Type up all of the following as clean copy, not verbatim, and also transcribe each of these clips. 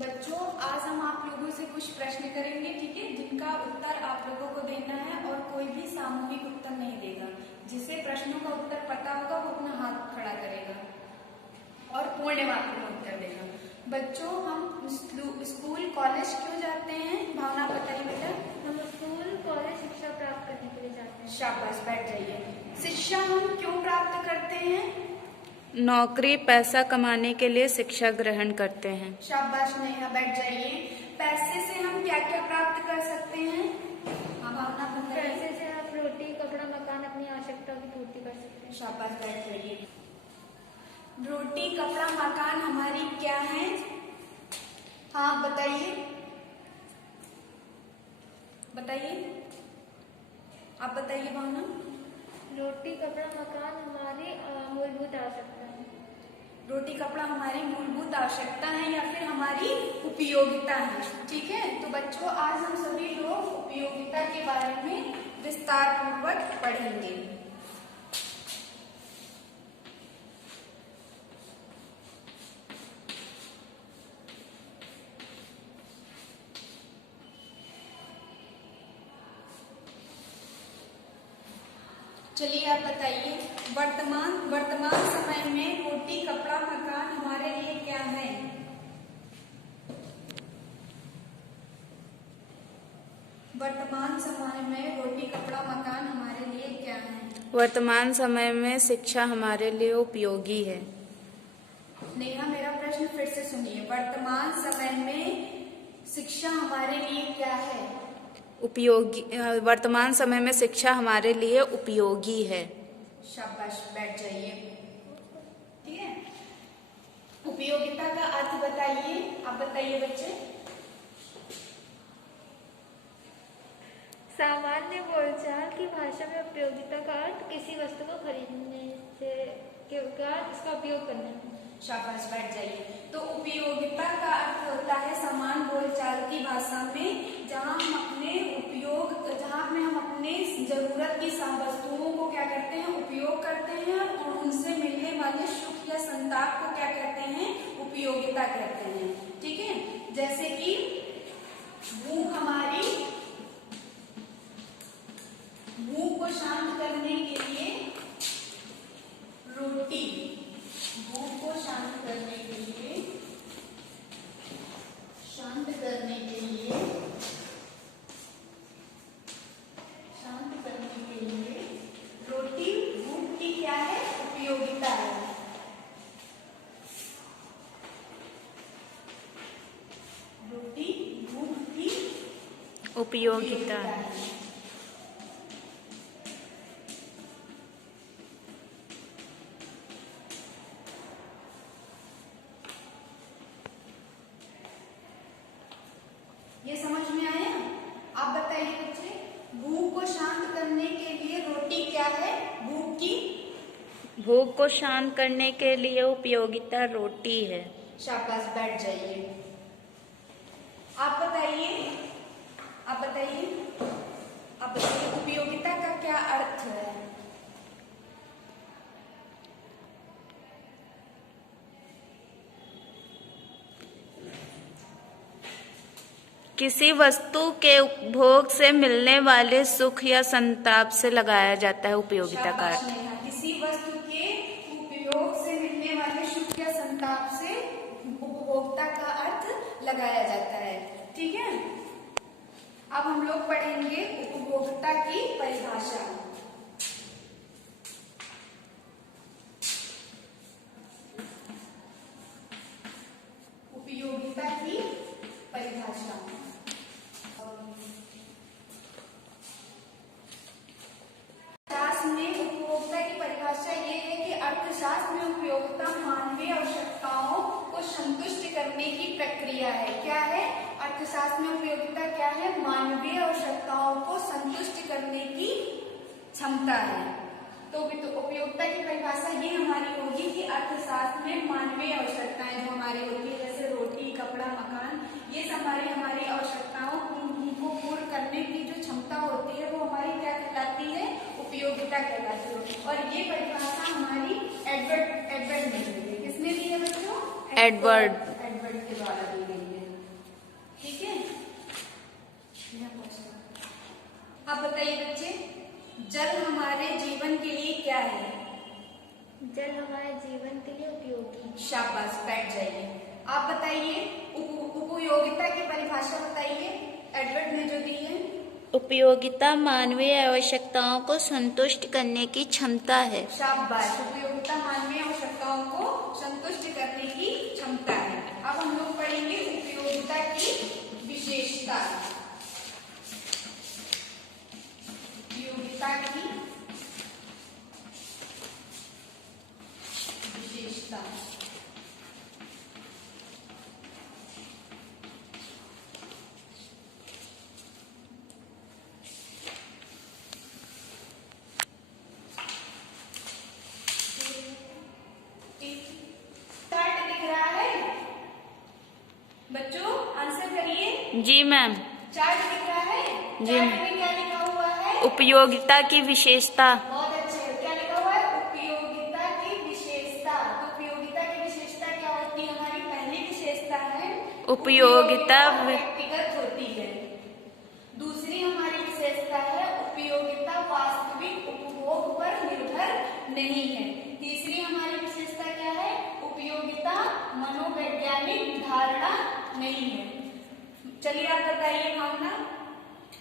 बच्चों, आज हम आप लोगों से कुछ प्रश्न करेंगे, ठीक है, जिनका उत्तर आप लोगों को देना है और कोई भी सामूहिक उत्तर नहीं देगा। जिसे प्रश्नों का उत्तर पता होगा वो अपना हाथ खड़ा करेगा और पूर्ण वाक्य में उत्तर देगा। बच्चों, हम स्कूल कॉलेज क्यों जाते हैं? भावना बताइए बेटा। हम स्कूल कॉलेज शिक्षा प्राप्त करने के लिए जाते हैं। शाबाश, बैठ जाइए। शिक्षा हम क्यों प्राप्त करते हैं? नौकरी पैसा कमाने के लिए शिक्षा ग्रहण करते हैं। शाबाश नेहा, बैठ जाइए। पैसे से हम क्या क्या प्राप्त कर सकते हैं? हाँ भावना, पैसे से हम रोटी कपड़ा मकान अपनी आवश्यकता की पूर्ति कर सकते हैं। शाबाश, बैठ जाइए। रोटी कपड़ा मकान हमारी क्या है? हाँ बताइए, बताइए, आप बताइए भावना। रोटी कपड़ा मकान हमारी मूलभूत आवश्यकता है। रोटी कपड़ा हमारी मूलभूत आवश्यकता है या फिर हमारी उपयोगिता है, ठीक है। तो बच्चों, आज हम सभी लोग उपयोगिता के बारे में विस्तार पूर्वक पढ़ेंगे। चलिए आप बताइए, वर्तमान समय में रोटी कपड़ा मकान हमारे लिए क्या है? वर्तमान समय में रोटी कपड़ा मकान हमारे लिए क्या है? वर्तमान समय में शिक्षा हमारे लिए उपयोगी है। नेहा, मेरा प्रश्न फिर से सुनिए। वर्तमान समय में शिक्षा हमारे लिए क्या है? उपयोगी। वर्तमान समय में शिक्षा हमारे लिए उपयोगी है। शाबाश, बैठ जाइए, ठीक है। उपयोगिता का अर्थ बताइए, आप बताइए बच्चे। सामान्य बोलचाल की भाषा में उपयोगिता का अर्थ किसी वस्तु को खरीदने से इसका उपयोग करना है। शाबाश, बैठ जाइए। तो उपयोगिता का अर्थ होता है समान बोलचाल की भाषा में, जहाँ हम अपने जरूरत की वस्तुओं को क्या करते हैं? उपयोग करते हैं और उनसे मिलने वाले सुख या संताप को क्या कहते हैं? उपयोगिता कहते हैं, ठीक है। जैसे कि भूख को शांत करने के लिए रोटी, भूख को शांत करने के लिए रोटी भूख की क्या है? उपयोगिता है। रोटी भूख की उपयोगिता है। ये समझ में आया? आप बताइए बच्चे, भूख को शांत करने के लिए रोटी क्या है? भूख को शांत करने के लिए उपयोगिता रोटी है। शाबाश, बैठ जाइए। आप बताइए, उपयोगिता का क्या अर्थ है? किसी वस्तु के उपभोग से मिलने वाले सुख या संताप से लगाया जाता है उपयोगिता का अर्थ। किसी वस्तु के उपयोग से मिलने वाले सुख या संताप से उपभोक्ता का अर्थ लगाया जाता है, ठीक है। अब हम लोग पढ़ेंगे उपभोक्ता की परिभाषा। उपयोगिता की परिभाषा। उपभोक्ता की परिभाषा ये है कि अर्थशास्त्र में उपयोगिता मानवीय आवश्यकताओं को संतुष्ट करने की प्रक्रिया है। क्या है? अर्थशास्त्र में उपयोगिता क्या है? मानवीय आवश्यकताओं को संतुष्ट करने की क्षमता है। तो उपयोगिता की परिभाषा ये हमारी होगी कि अर्थशास्त्र में मानवीय आवश्यकताएं जो हमारी होती है, जैसे रोटी कपड़ा मकान, ये हमारी आवश्यकताओं को पूर्ण करने की जो क्षमता होती है वो हमारी क्या कहलाती है? उपयोगिता कहलाती है। और ये परिभाषा हमारी एडवर्ड ने दी है। किसने दी है बच्चों? एडवर्ड के द्वारा दी गई है। बताइए बच्चे, जल हमारे जीवन के लिए क्या है? जल हमारे जीवन के लिए उपयोगी। शाबाश, बैठ जाइए। आप बताइए, उपयोगिता की परिभाषा बताइए, एडवर्ड ने जो दी है। उपयोगिता मानवीय आवश्यकताओं को संतुष्ट करने की क्षमता है। शाबाश, उपयोगिता मानवीय आवश्यकताओं को संतुष्ट करने की क्षमता है। अब हम लोग पढ़ेंगे उपयोगिता की विशेषता। उपयोगिता की विशेषता। चार्ट दिख रहा है बच्चों, आंसर करिए। जी मैम। चार्ट दिख रहा है? जी चार्ट मैम। में क्या लिखा हुआ है? उपयोगिता की विशेषता। बहुत अच्छे। क्या लिखा हुआ है? उपयोगिता की विशेषता। तो उपयोगिता की विशेषता क्या होती है? हमारी पहली विशेषता है उपयोगिता व्यक्तिगत होती है। दूसरी हमारी विशेषता है उपयोगिता वास्तविक उपभोग पर निर्भर नहीं है। तीसरी हमारी विशेषता क्या है? उपयोगिता मनोवैज्ञानिक धारणा नहीं है। चलिए आप बताइए भावना,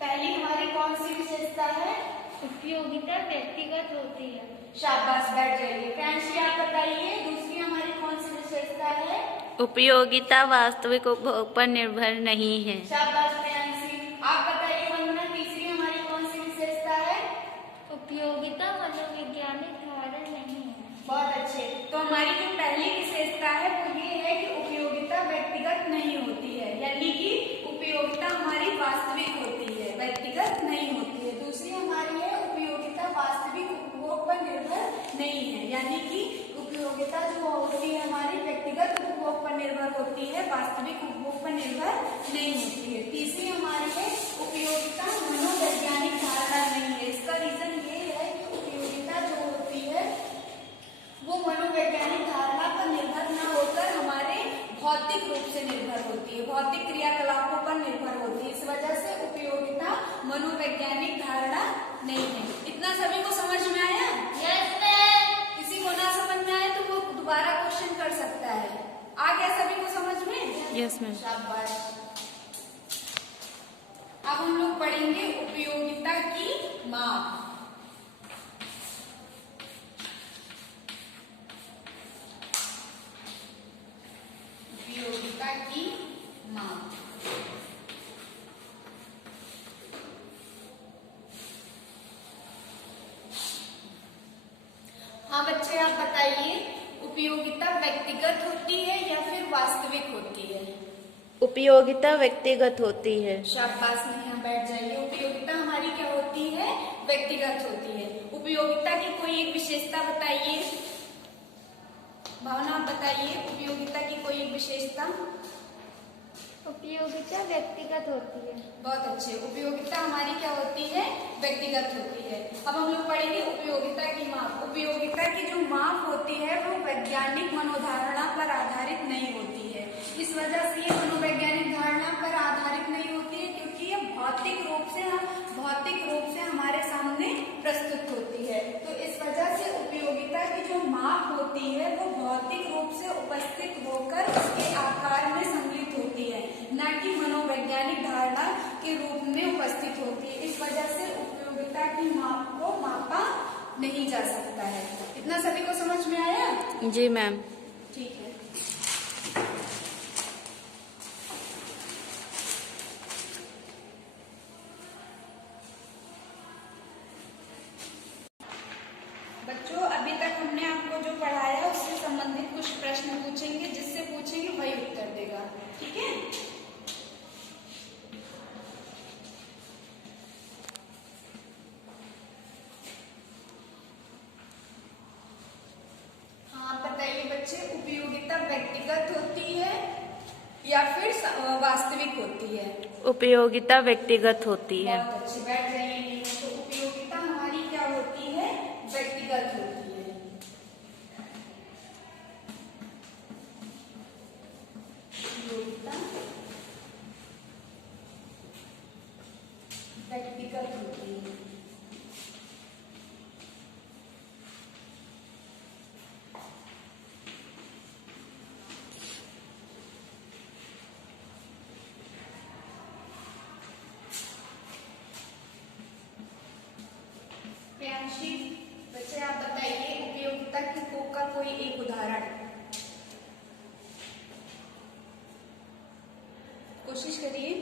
पहली हमारी कौन सी विशेषता है? उपयोगिता व्यक्तिगत होती है। शाबाश, बैठ जाइए। फ्रेंड्स आप बताइए, दूसरी हमारी कौन सी विशेषता है? उपयोगिता वास्तविक उपभोग पर निर्भर नहीं है। शाबाश फ्रेंड्स। आप बताइए वंदना, तीसरी हमारी कौन सी विशेषता है? उपयोगिता मनोवैज्ञानिक धारणा नहीं है। बहुत अच्छे। तो हमारी जो पहली विशेषता है वो ये है कि उपयोगिता व्यक्तिगत नहीं होती है, यानी कि उपयोगिता हमारी वास्तविक होती है, व्यक्तिगत नहीं होती है। दूसरी हमारी है उपयोगिता वास्तविक उपभोग पर निर्भर नहीं है, यानी कि उपयोगिता जो होती है हमारी व्यक्तिगत उपभोग पर निर्भर होती है, वास्तविक उपभोग पर निर्भर नहीं होती है। तीसरी हमारी है उपयोगिता मनोवैज्ञानिक धारणा नहीं है। इसका रीजन ये है कि उपयोगिता जो होती है वो मनोवैज्ञानिक धारणा पर निर्भर न होकर हमारे भौतिक रूप से निर्भर होती है, भौतिक क्रियाकलापों पर निर्भर होती है। इस वजह से उपयोगिता मनोवैज्ञानिक धारणा नहीं है। इतना सभी को समझ में आया? Yes ma'am. किसी को ना समझ में आए तो वो दोबारा क्वेश्चन कर सकता है। आ गया सभी को समझ में? Yes ma'am. शाबाश। अब हम लोग पढ़ेंगे उपयोगिता की माप। उपयोगिता की माप। हाँ बच्चे आप बताइए, उपयोगिता व्यक्तिगत होती है या फिर वास्तविक होती है? उपयोगिता व्यक्तिगत होती है। शाबाश, यहाँ बैठ जाइए। उपयोगिता हमारी क्या होती है? व्यक्तिगत होती है। उपयोगिता की कोई एक विशेषता बताइए। भावना आप बताइए, उपयोगिता की कोई एक विशेषता। उपयोगिता व्यक्तिगत होती है। बहुत अच्छे। उपयोगिता हमारी क्या होती है? व्यक्तिगत होती है। अब हम लोग पढ़ेंगे उपयोगिता की माप। उपयोगिता की जो माप होती है वो वैज्ञानिक मनोधारणा पर आधारित नहीं होती है। इस वजह से ये मनोवैज्ञानिक धारणा पर आधारित नहीं होती है क्योंकि ये भौतिक रूप से हमारे सामने प्रस्तुत होती है। तो इस वजह से उपयोगिता की जो माप होती है वो भौतिक रूप से उपस्थित होकर उसके आकार में सम्मिलित होती है, न कि मनोवैज्ञानिक धारणा के रूप में उपस्थित होती है। इस वजह से उपयोगिता की माप को मापा नहीं जा सकता है। इतना सभी को समझ में आया? जी मैम। ठीक है। बच्चों अभी तक हमने आपको जो पढ़ाया उससे संबंधित कुछ प्रश्न पूछेंगे, जिससे पूछेंगे वही उत्तर देगा, ठीक है? हाँ बताइए बच्चे, उपयोगिता व्यक्तिगत होती है या फिर वास्तविक होती है? उपयोगिता व्यक्तिगत होती है। बहुत अच्छे, बैठ जाइए। तो उपयोगिता हमारी क्या होती है? व्यक्तिगत होती है। उपयोगिता व्यक्तिगत होती है। कोई एक उदाहरण, कोशिश करिए।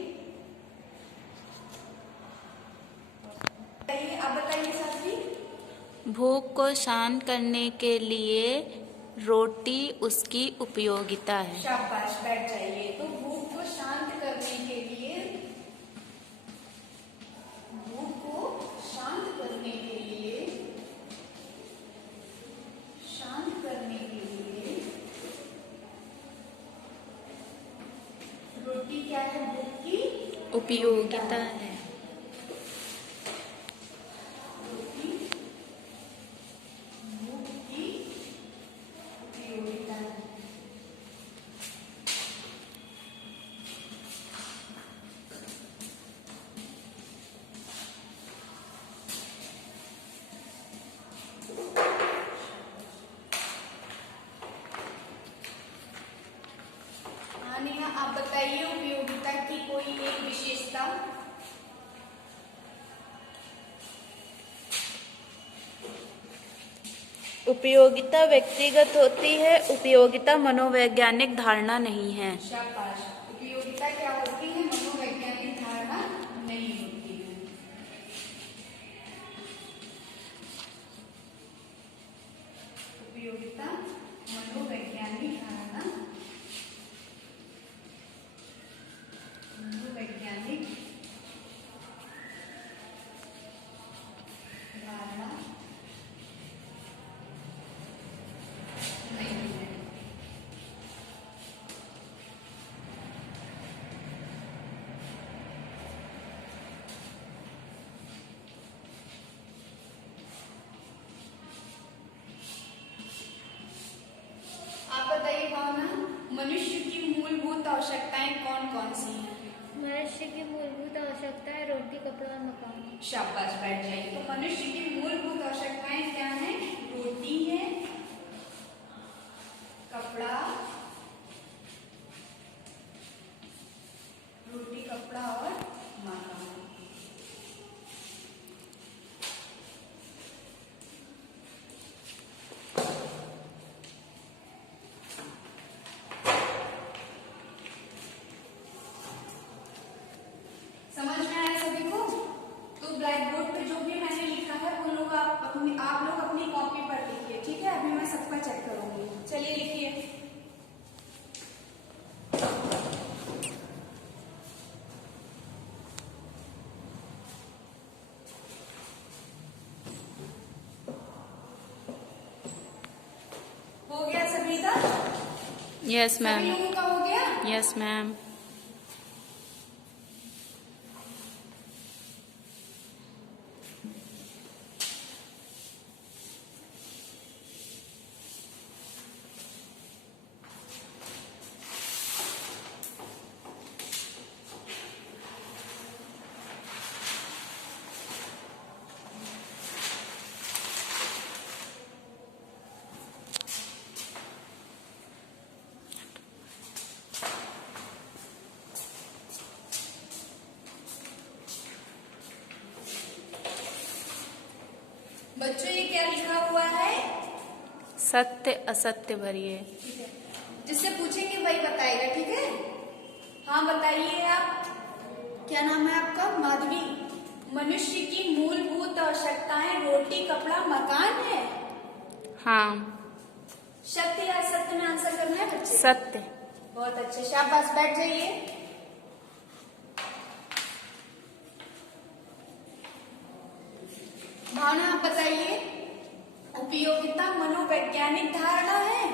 आप बताइए साथी। भूख को शांत करने के लिए रोटी उसकी उपयोगिता है। शाबाश, बैठ जाइए। तो भूख को शांत करने के लिए, भूख को शांत करने के लिए, शांत करने के लिए रोटी क्या है? भूख की उपयोगिता है। रोटी भूख की उपयोगिता है। हाँ नेहा, आप बताइए उपयोगिता की कोई एक विशेषता। उपयोगिता व्यक्तिगत होती है, उपयोगिता मनोवैज्ञानिक धारणा नहीं है। शाबाश। उपयोगिता क्या होती है? मनोवैज्ञानिक धारणा नहीं होती है। उपयोगिता मनोवैज्ञानिक धारणा, मनोवैज्ञानिक धारणा नहीं है। आप बताइए भावना, मनुष्य की मूलभूत आवश्यकताएं कौन कौन सी हैं? मनुष्य की मूलभूत आवश्यकताएं रोटी, कपड़ा और मकान। शाबाश, बैठ जाइए। तो मनुष्य की मूलभूत आवश्यकताएं क्या हैं? रोटी है, कपड़ा, रोटी, कपड़ा और मकान। समझ में आया सभी को? तो ब्लैक बोर्ड पे जो भी मैंने लिखा है वो लोग आप लोग अपनी कॉपी पर लिखिए, ठीक है? अभी मैं सबका चेक करूंगी। चलिए लिखिए। हो गया सभी का? यस सभी मैम। लोगों का हो गया? Yes ma'am. बच्चों ये क्या लिखा हुआ है? सत्य असत्य भरिए। ठीक है, जिससे पूछेंगे वही बताएगा, ठीक है? हाँ बताइए आप, क्या नाम है आपका? माधवी। मनुष्य की मूलभूत आवश्यकताएं रोटी, कपड़ा, मकान है। हाँ। सत्य या असत्य में आंसर करना है बच्चे? सत्य। बहुत अच्छे, शाबाश, बैठ जाइए। भावना आप बताइए, उपयोगिता मनोवैज्ञानिक धारणा है?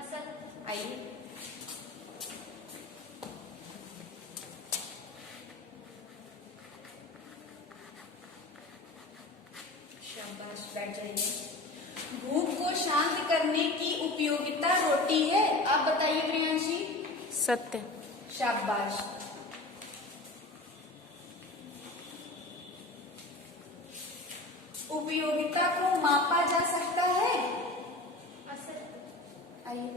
असत्य। आइए। शाबाश, बैठ जाइए। भूख को शांत करने की उपयोगिता रोटी है। आप बताइए प्रियांशी। सत्य। शाबाश। उपयोगिता को मापा जा सकता है? असत्य। आइए।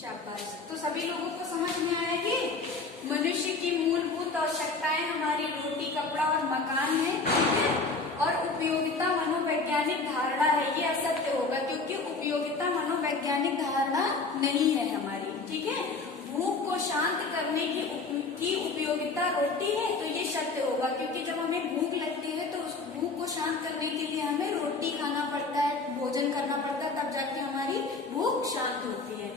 शाबाश। तो सभी लोगों को समझ में आया कि मनुष्य की मूल में धारणा नहीं है हमारी। ठीक है, भूख को शांत करने की उपयोगिता रोटी है, तो ये सत्य होगा, क्योंकि जब हमें भूख लगती है तो उस भूख को शांत करने के लिए हमें रोटी खाना पड़ता है, भोजन करना पड़ता है, तब जाके हमारी भूख शांत होती है।